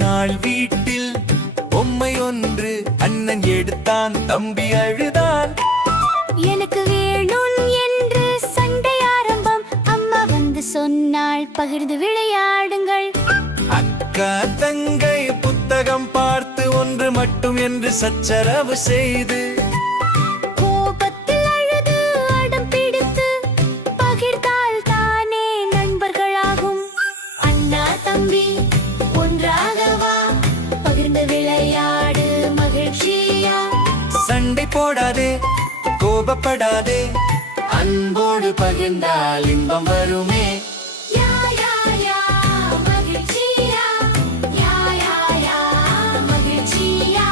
நாள் வீட்டில் பொம்மை ஒன்று அண்ணன் எடுத்தான், தம்பி அழுதான். எனக்கு வேணும் என்று சண்டை ஆரம்பம். அம்மா வந்து சொன்னாள், பகிர்ந்து விளையாடுங்கள். அக்கா தங்கை புத்தகம் பார்த்து ஒன்று மட்டும் என்று சச்சரவு செய்து கோபத்தில் அழுது அடம் பிடித்து பகிர்ந்தால் தானே நண்பர்களாகும். அண்ணா தம்பி ஒன்றாகவா, பகிர்ந்து விளையாடு மகிழ்ச்சியா. சண்டை போடாதே, கோபப்படாதே, அன்போடு பகிர்ந்தால் இன்பம் வருமே. யா யா யா மகிழ்ச்சியா, யா யா யா மகிழ்ச்சியா.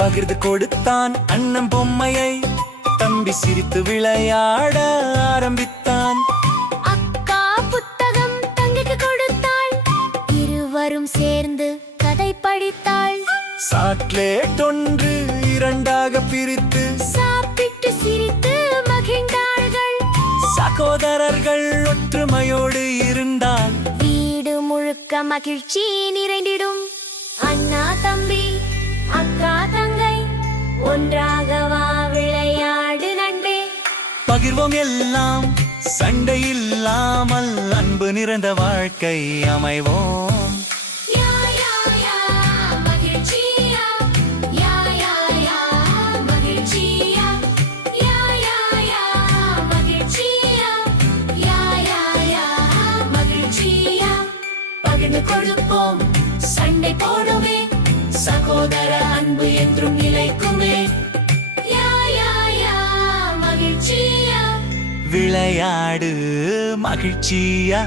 பகிர்ந்து கொடுத்தான் அண்ணன் பொம்மையை, தம்பி சிரித்து விளையாட ஆரம்பித்தான். அக்கா புத்தகம் தங்கைக்கு கொடுத்தாள், இருவரும் சேர்ந்து கதை படித்தாள். சாக்லேட் ஒன்று இரண்டாக பிரித்து சாப்பிட்டு சிரித்து மகிழ்ந்தார்கள். சகோதரர்கள் ஒற்றுமையோடு இருந்தால் வீடு முழுக்க மகிழ்ச்சி நிறைந்திடும். அண்ணா தம்பி அக்கா தங்கை ஒன்றாகவா, விளையாடு நண்பே. பகிர்வோம் எல்லாம், சண்டை இல்லாமல் அன்பு நிறைந்த வாழ்க்கை அமைவோம். யா யா யா மகிழ்ச்சியா, யா யா யா மகிழ்ச்சியா, யா யா யா மகிழ்ச்சியா, யா யா யா மகிழ்ச்சியா. பகிர்ந்து கொடுப்போம், சண்டை போடுமே, சகோதர அன்பு என்றும் நிலைக்குமே. யா யா யா மகிழ்ச்சியா, விளையாடு மகிழ்ச்சியா.